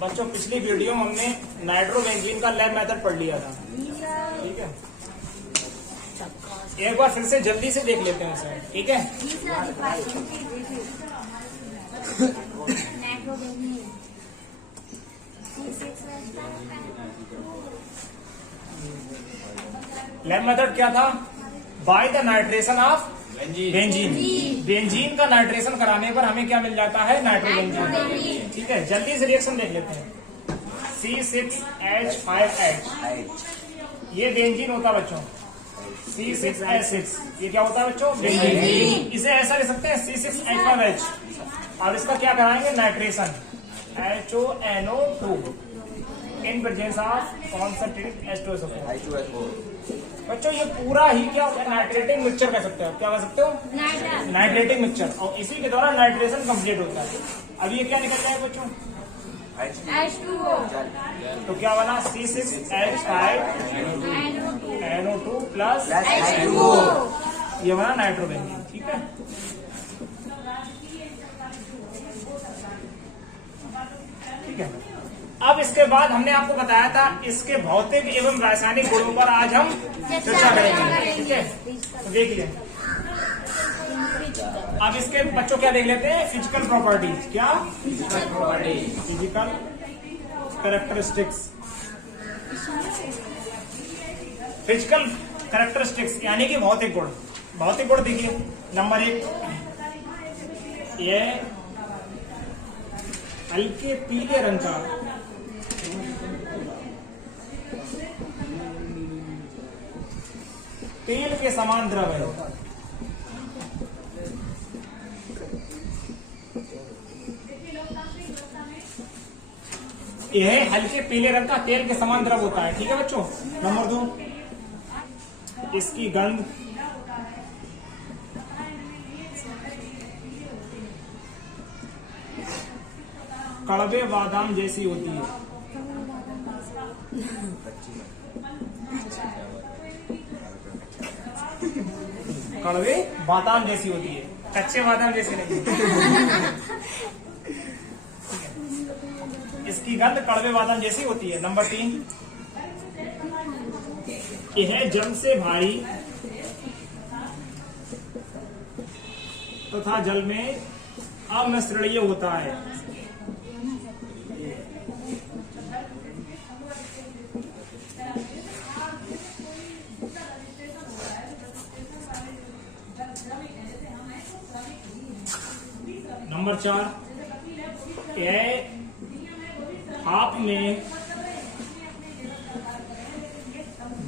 बच्चों पिछली वीडियो में हमने नाइट्रोबेंजीन का लैब मेथड पढ़ लिया था, ठीक है। एक बार फिर से जल्दी से देख लेते हैं सर, ठीक है। लैब मेथड क्या था? By the nitration of benzene. Benzene का नाइट्रेशन कराने पर हमें क्या मिल जाता है? नाइट्रोबेंजीन, ठीक है। जल्दी से रिएक्शन देख लेते हैं। C6H5H, ये बेंजीन होता है बच्चों। C6H6, ये क्या होता है बच्चों? बेंजीन। इसे ऐसा लिख सकते हैं C6H5H। और इसका क्या कराएंगे? Nitration HONO2 in presence of concentrated H2SO4। बच्चों ये पूरा ही क्या होता है? नाइट्रेटिंग मिक्सचर कह सकते हो। क्या कह सकते हो? Nitrating mixture. और इसी के द्वारा नाइट्रेशन कंप्लीट होता है। अब ये क्या निकल जाएगा बच्चों? H2O। तो क्या बना? C6H5NO2 plus H2O। ये बना नाइट्रोबेंजीन, ठीक है। ठीक है। अब इसके बाद हमने आपको बताया था इसके भौतिक एवं रासायनिक गुणों पर आज हम चर्चा करेंगे, ठीक है। तो देखिए अब इसके बच्चों क्या देख लेते हैं? Physical properties. क्या? Physical characteristics. फिजिकल कैरेक्टरिस्टिक्स यानी कि भौतिक गुण। भौतिक गुण देखिए, नंबर 1, ये हल्के पीले रंग का तेल के समान द्रव है। यह हल्के पीले रंग का तेल के समान द्रव होता है, ठीक है बच्चों। नंबर 2, इसकी गंध कड़वे बादाम जैसी होती है। कड़वे बादाम जैसी होती है, कच्चे बादाम जैसे नहीं। इसकी गंध कड़वे बादाम जैसी होती है। नंबर 3, यह जल से भारी तथा जल में अमिश्रणीय होता है। नंबर 4, यह भाप में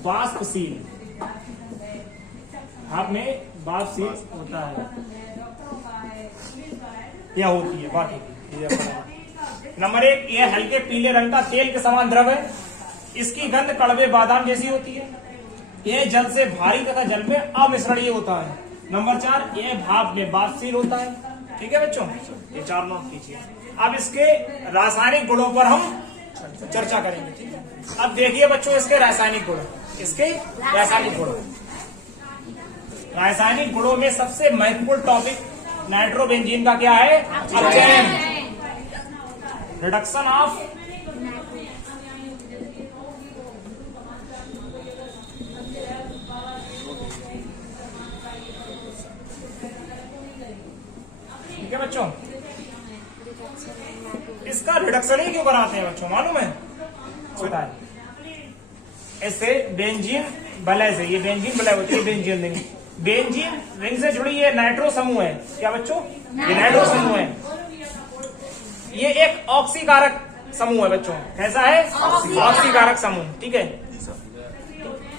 वाष्पशील, भाप में वाष्पशील होता है या होती है, बात होती है। नंबर 1, यह हल्के पीले रंग का तेल के समान द्रव है। इसकी गंध कड़वे बादाम जैसी होती है। यह जल से भारी तथा जल में अमिश्रणीय होता है। नंबर 4, यह भाप में वाष्पशील होता है, ठीक है बच्चों। ये 4 नोट कीजिए। अब इसके रासायनिक गुणों पर हम चर्चा करेंगे, ठीक है। अब देखिए बच्चों इसके रासायनिक गुण। इसके रासायनिक गुण, रासायनिक गुणों में सबसे महत्वपूर्ण टॉपिक नाइट्रोबेंजीन का क्या है? अपचयन, रिडक्शन ऑफ ठीक है बच्चों। इसका रिडक्शन ही क्यों कराते हैं बच्चों? मालूम है? बताए। इससे बेंजीन वलय से, ये बेंजीन वलय होती है, बेंजीन रिंग। बेंजीन रिंग से जुड़ी ये नाइट्रो समूह है। क्या बच्चों? ये नाइट्रो समूह है। ये एक ऑक्सीकारक समूह है बच्चों। कैसा है? ऑक्सीकारक समूह, ठीक है।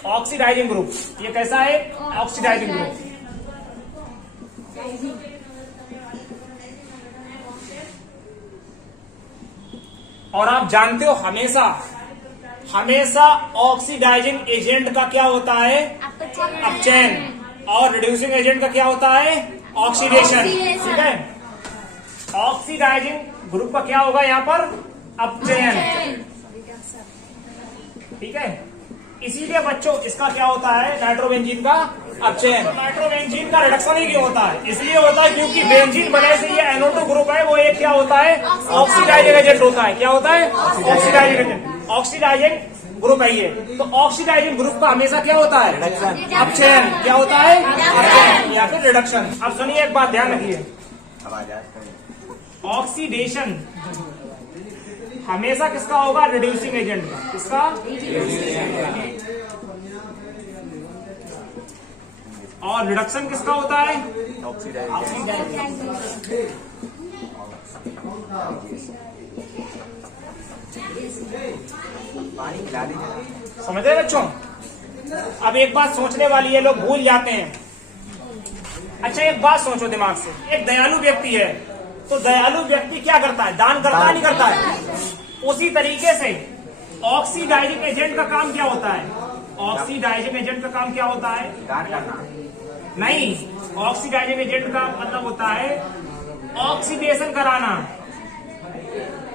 ऑक्सीडाइजिंग ग्रुप, ये कैसा है? Oxidising group. और आप जानते हो हमेशा ऑक्सीडाइजिंग एजेंट का क्या होता है? अपचयन। और रिड्यूसिंग एजेंट का क्या होता है? ऑक्सीडेशन, ठीक है। ऑक्सीडाइजिंग ग्रुप का क्या होगा यहाँ पर? अपचयन, ठीक है। इसीलिए बच्चों इसका क्या होता है, नाइट्रोबेंजीन का अपचयन। तो नाइट्रोबेंजीन का रिडक्शन ही क्यों होता है, इसलिए होता है क्योंकि बेंजीन बने से ये NO2 ग्रुप है वो एक क्या होता है, ऑक्सीडाइजिंग एजेंट होता है। क्या होता है, ऑक्सीडाइजिंग एजेंट। ऑक्सीडाइजिंग ग्रुप है ये। तो ऑक्सीडाइजिंग ग्रुप का हमेशा क्या होता है, अपचयन। क्या होता है, अपचयन या फिर रिडक्शन। अब सुनिए एक बात ध्यान रखिए, ऑक्सीडेशन हमेशा किसका होगा, रिड्यूसिंग एजेंट का। किसका, और रिडक्शन किसका होता है, समझ रहे बच्चों। अब एक बात सोचने वाली है, लोग भूल जाते हैं। अच्छा एक बात सोचो दिमाग से, एक दयालु व्यक्ति है तो दयालु व्यक्ति क्या करता है, दान करता है, नहीं करता है। उसी तरीके से ऑक्सीडाइजिंग एजेंट का काम क्या होता है, ऑक्सीडाइजिंग एजेंट का काम क्या होता है, दान करना नहीं। ऑक्सीडाइजिंग एजेंट का मतलब होता है ऑक्सीडेशन कराना।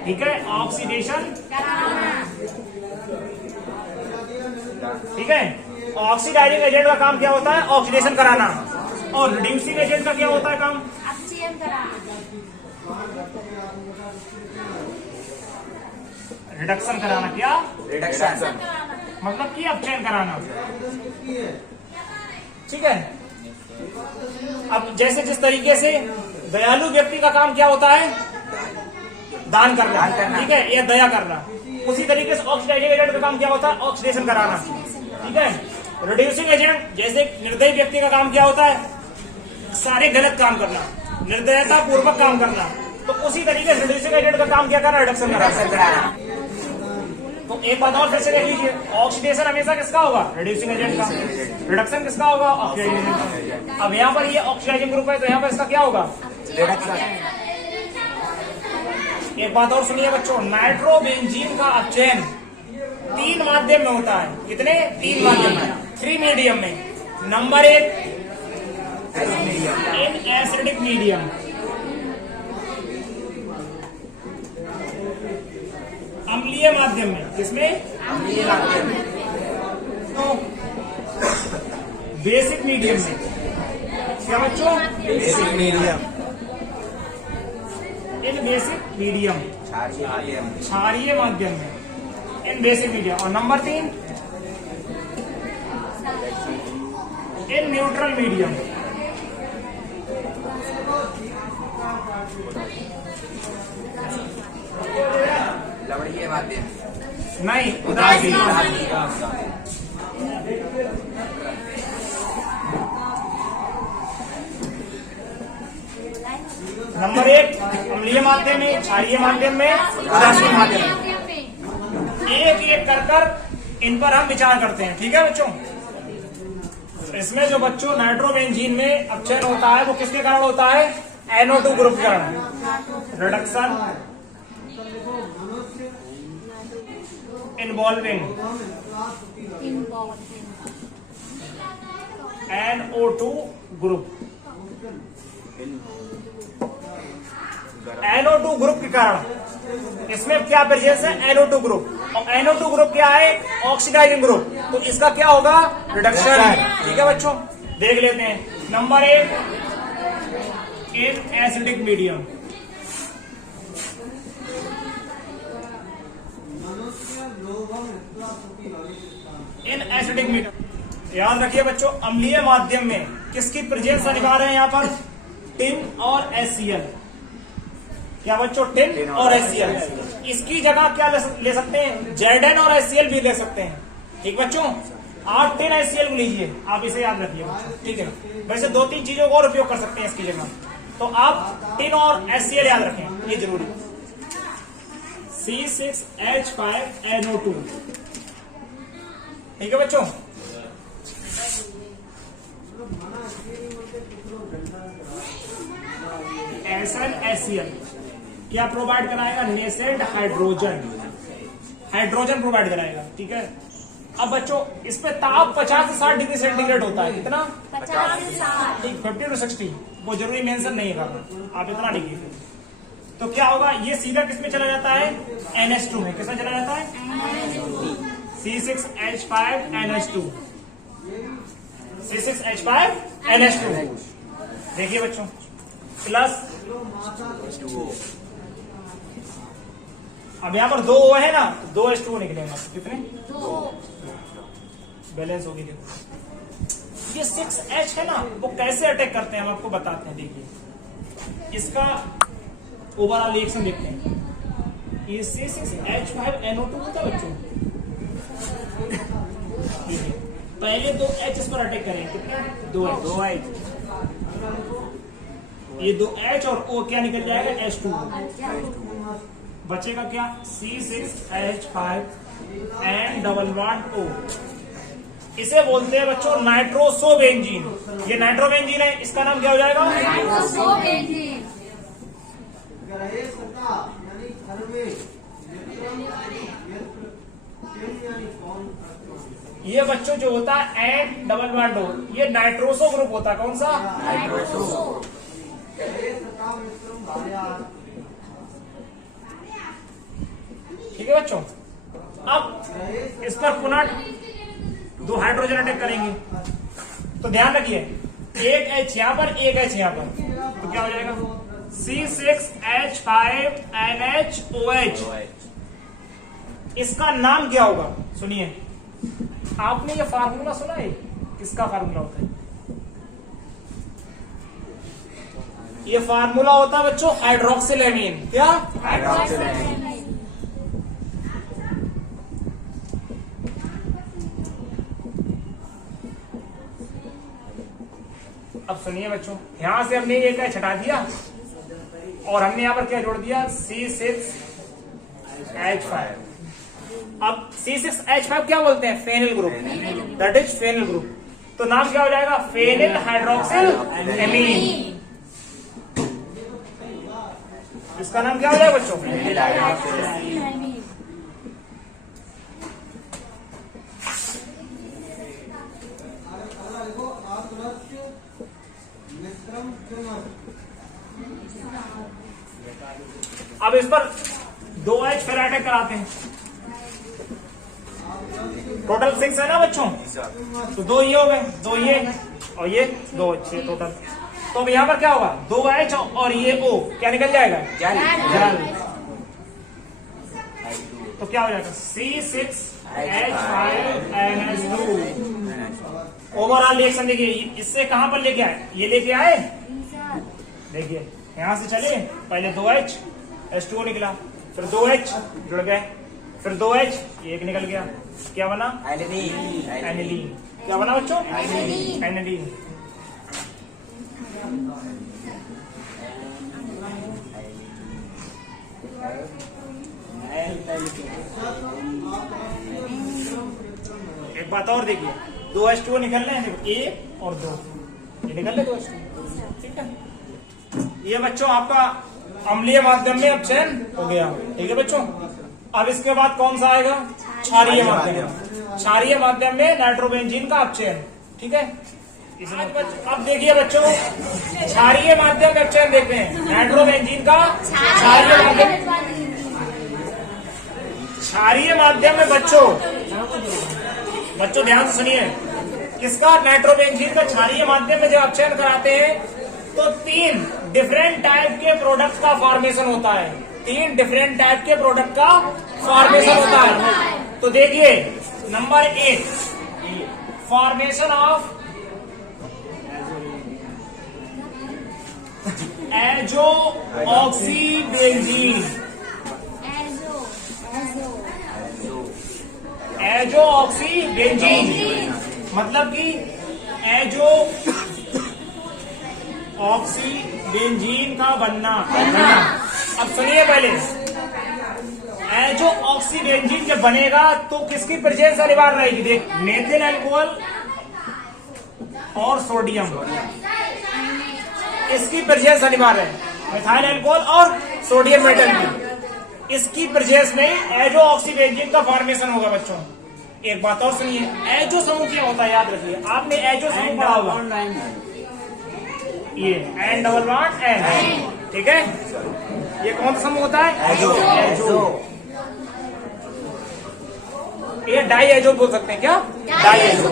ठीक है, ऑक्सीडेशन ठीक है। ऑक्सीडाइजिंग एजेंट का काम क्या होता है, ऑक्सीडेशन कराना। और रिड्यूसिंग एजेंट का क्या होता है काम, रिडक्शन कराना। क्या, रिडक्शन मतलब कि अपचयन कराना। ठीक है। अब जैसे जिस तरीके से दयालु व्यक्ति का काम क्या होता है, दान करना। ठीक है, या दया करना। उसी तरीके से ऑक्सीडाइजिंग एजेंट का काम क्या होता है, ऑक्सीडेशन कराना। ठीक है। रिड्यूसिंग एजेंट जैसे निर्दयी व्यक्ति का काम क्या होता है, सारे गलत काम करना, निर्दयता पूर्वक काम करना। तो उसी तरीके से रिड्यूसिंग एजेंट का काम क्या करना, रिडक्शन कराना। तो एक बात और फिर से देख लीजिए, ऑक्सीडेशन हमेशा किसका होगा, रिड्यूसिंग एजेंट का। रिडक्शन किसका होगा, ऑक्सीडाइजिंग एजेंट का। अब यहाँ पर ये ऑक्सीडाइजिंग ग्रुप है तो यहाँ पर इसका क्या होगा, रिडक्शन। एक बात और सुनिए बच्चों, नाइट्रोबेंजीन का अपचयन 3 माध्यम में होता है। कितने, 3 माध्यम में, 3 मीडियम में। नंबर 1 इन एसिडिक मीडियम, अम्लीय माध्यम में। किसमें, तो बेसिक मीडियम में। क्या बच्चों, बेसिक मीडियम, इन बेसिक मीडियम, क्षारीय माध्यम में, इन बेसिक मीडियम। और नंबर 3 इन न्यूट्रल मीडियम, लवणीय माध्यम, नहीं उदासीन। नंबर 1 अम्लीय माध्यम में, क्षारीय माध्यम में, उदासीन माध्यम में। एक एक कर इन पर हम विचार करते हैं। ठीक है बच्चों। इसमें जो बच्चों नाइट्रोबेंजीन में अपचयन होता है वो किसके कारण होता है, NO2 ग्रुप के कारण। Reduction involving NO2 group. NO2 group के कारण इसमें क्या प्रेजेंस है, NO2 ग्रुप। और NO2 ग्रुप क्या है, ऑक्सीडाइजिंग ग्रुप। तो इसका क्या होगा, रिडक्शन। ठीक है बच्चों, देख लेते हैं। Number 1 in acidic medium, in acidic medium. याद रखिए बच्चों, अम्लीय माध्यम में किसकी प्रेजेंस अनिवार्य है यहाँ पर, टिन और HCl। क्या बच्चों, टिन और HCl। इसकी जगह क्या ले सकते हैं, Zn और HCl भी ले सकते हैं। ठीक बच्चों, आप टिन HCl को लीजिए, आप इसे याद रखिए बच्चों। ठीक है, वैसे 2-3 चीजों को और उपयोग कर सकते हैं इसकी जगह, तो आप टिन और HCl याद रखें, ये जरूरी। C6H5NO2। ठीक है बच्चों। SnHCl क्या प्रोवाइड कराएगा, नेसेंट हाइड्रोजन, हाइड्रोजन प्रोवाइड कराएगा। ठीक है। अब बच्चों इस पे ताप 50 से 60 डिग्री सेंटीग्रेड होता है। कितना, 50 से 60। ठीक, 50 to 60, वो जरूरी मेंशन नहीं करना, आप इतना लिखिए। तो क्या होगा, ये सीधा किसमें चला जाता है, NH2 में। किसमें चला जाता है, C6H5NH2, C6H5NH2। देखिए बच्चों, प्लस अब यहाँ पर 2 O है ना, 2 H2O निकलेगा। कितने? 2 बैलेंस होगी। देखो ये 6H है ना, वो कैसे अटैक करते हैं हम आपको बताते हैं। देखिए इसका ओवरऑल रिएक्शन देखते हैं। ये C6H5NO2 होता है बच्चों। पहले 2 H इस पर अटैक करेंगे। कितना? 2 H। ये 2 H और O क्या निकल जाएगा? H2। बचेगा क्या? C6H5N11O। इसे बोलते हैं बच्चों नाइट्रोसोबेंजीन। ये नाइट्रोबेंजीन है, इसका नाम क्या हो जाएगा? नाइट्रोसोबेंजीन। ये बच्चों जो होता है N11O, ये नाइट्रोसो ग्रुप होता है। कौन सा? नाइट्रोसो। ठीक है बच्चों। अब इस पर पुनः 2 हाइड्रोजन अटैक करेंगे, तो ध्यान रखिए, एक H यहां पर, एक H यहां पर, तो क्या हो जाएगा? C6H5NHOH। इसका नाम क्या होगा? सुनिए, आपने ये फार्मूला सुना है? किसका फार्मूला होता है? ये फार्मूला होता है बच्चों हाइड्रोक्सिलेमीन। क्या? हाइड्रोक्सिलेमीन। अब सुनिए बच्चों, यहां से हमने एक H हटा दिया और हमने यहां पर क्या जोड़ दिया? C6H5। अब C6H5 क्या बोलते हैं? Phenyl group. That is phenyl group. तो नाम क्या हो जाएगा? Phenyl hydroxyl amine. इसका नाम क्या हो जाएगा बच्चों? Phenyl hydroxyl. अब इस पर 2 H फिर अटैक कराते हैं। टोटल 6 है ना बच्चों, तो 2 ये हो गए, 2 ये और ये 2 6 टोटल। तो अब यहाँ पर क्या होगा? 2 H और ये O क्या निकल जाएगा? जल। तो क्या हो जाएगा? C6H5NH2। ओवरऑल रिएक्शन देखिए, इससे कहां पर लेके आए? ये लेके आए, देखिए यहां से चले, पहले 2 H H2O निकला, फिर 2 H जुड़ गए, फिर 2 H एक निकल गया, क्या बना? एनिलीन। क्या बना बच्चों? एनिलीन। एक बात और देखिए, 2 H2O निकल रहे हैं, देखो 1 और 2 ये निकल रहे 2 H2O। ठीक है, ये बच्चों आपका अम्लीय माध्यम में अपचयन हो गया। ठीक है बच्चों, अब इसके बाद कौन सा आएगा? क्षारीय माध्यम। क्षारीय माध्यम में नाइट्रोबेंजीन का अपचयन। ठीक है, अब देखिए बच्चों, क्षारीय माध्यम में अपचयन देखते हैं नाइट्रोबेंजीन का। क्षारीय माध्यम, क्षारीय माध्यम में बच्चों ध्यान से सुनिए, किसका? नाइट्रोबेंजीन का क्षारीय माध्यम में जब अपचयन कराते हैं तो 3 डिफरेंट टाइप के प्रोडक्ट का फॉर्मेशन होता है। 3 डिफरेंट टाइप के प्रोडक्ट का फॉर्मेशन होता है। तो देखिए, number 1 formation of azo oxybenzene. Azo oxybenzene मतलब कि एजो ऑक्सीबेंजीन का बनना। अब सुनिए, पहले एजो ऑक्सीबेंजीन जब बनेगा तो किसकी प्रेजेंस अनिवार्य रहेगी? देख, मेथिल अल्कोहल और सोडियम, इसकी प्रेजेंस अनिवार्य है। मिथाइल अल्कोहल और सोडियम मेटल की, इसकी प्रेजेंस में एजो ऑक्सीबेंजीन का फॉर्मेशन होगा। बच्चों एक बात और सुनिए, एजो समूह क्या होता है? याद रखिए, आपने एजो समूह पढ़ा होगा, ये N11N। ठीक है, ये कौन सा समूह होता है? एजो। ये डाई एजो बोल सकते हैं, क्या डाई एजो।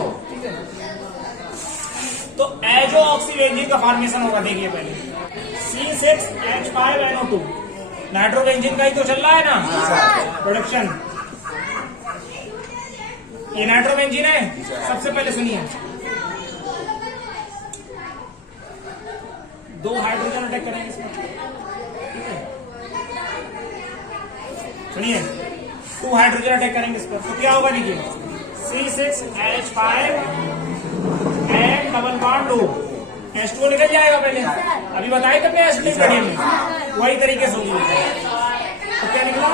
तो एजो ऑक्सी बेंजीन का फॉर्मेशन होगा, देखिए पहले C6H5NO2 नाइट्रो बेंजीन का ही तो चल रहा है ना प्रोडक्शन। ये नाइट्रो बेंजीन है। सबसे पहले सुनिए, दो हाइड्रोजन अटैक करेंगे इसमें, सुनिए 2 हाइड्रोजन अटैक करेंगे इस पर, तो क्या होगा देखिए C6H5 and double bond 2 H2O निकल जाएगा पहले, अभी बताए तब मैं एसिडिक में वही तरीके से होगी। तो क्या निकला,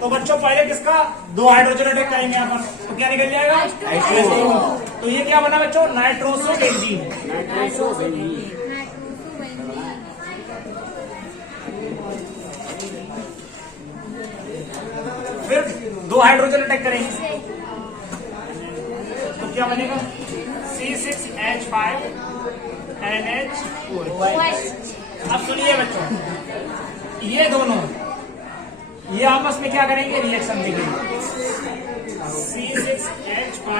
तो बच्चों पहले किसका 2 हाइड्रोजन अटैक करेंगे यहाँ पर, तो क्या निकल जाएगा H2O। तो ये क्या बना बच्चों, नाइट्रोसो बेंजीन। फिर 2 हाइड्रोजन अटैक करेंगे तो क्या बनेगा C6H5 NH4। अब सुनिए बच्चों, ये दोनों ये आपस में क्या करेंगे, रिएक्शन देंगे C6H5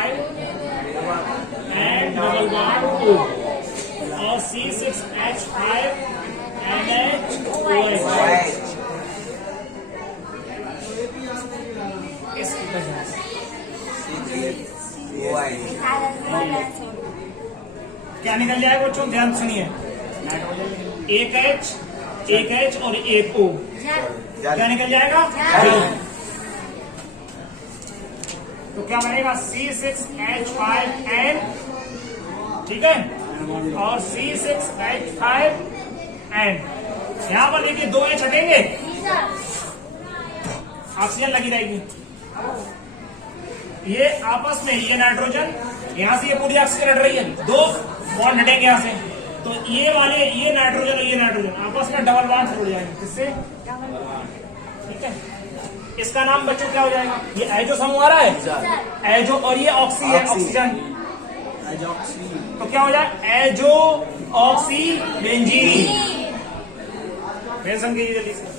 एंड डबल बॉन्ड 2 और C6H5 NH4 इसकी वजह से क्या निकल जाएगा बच्चों, ध्यान सुनिए, एक H और एक O, क्या निकल जाएगा जल। तो क्या बनेगा C6H5N, ठीक है, और C6H5N। यहां पर देखिए 2 H हटेंगे, ऑक्सीजन लगी रहेगी। ये आपस में ये नाइट्रोजन यहां से ये पूरी ऑक्सीजन हट रही है, 2 बॉन्ड हटेंगे यहां से, तो ये वाले ये नाइट्रोजन और ये नाइट्रोजन आपस में डबल बॉन्ड से जुड़ जाएंगे, किससे, ठीक है। इसका नाम बच्चों क्या हो जाएगा, ये एजो समूह आ रहा है, एजो, और ये ऑक्सी है, ऑक्सीजन, तो क्या हो जाए एजो ऑक्सी बेंजीन। जल्दी से,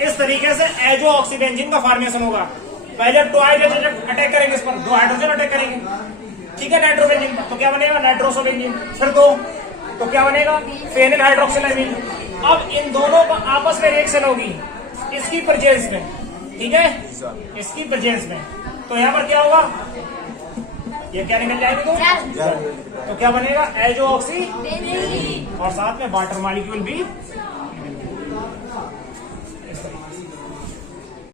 इस तरीके से एजो ऑक्सी बेंजीन का फॉर्मेशन होगा। पहले 2 हाइड्रोजन अटैक करेंगे इस पर, 2 हाइड्रोजन अटैक करेंगे, ठीक है, नाइट्रो बेंजीन पर, तो क्या बनेगा नाइट्रोसो बेंजीन। फिर 2 तो क्या बनेगा फेनिल हाइड्रोक्सिलामीन। अब इन दोनों का आपस में रिएक्शन होगी इसकी प्रेजेंस में, ठीक है, इसकी प्रेजेंस में, तो यहाँ पर क्या होगा, ये क्या निकल जाएगी, तो क्या बनेगा एजो ऑक्सी, और साथ में वाटर मॉलिक्यूल भी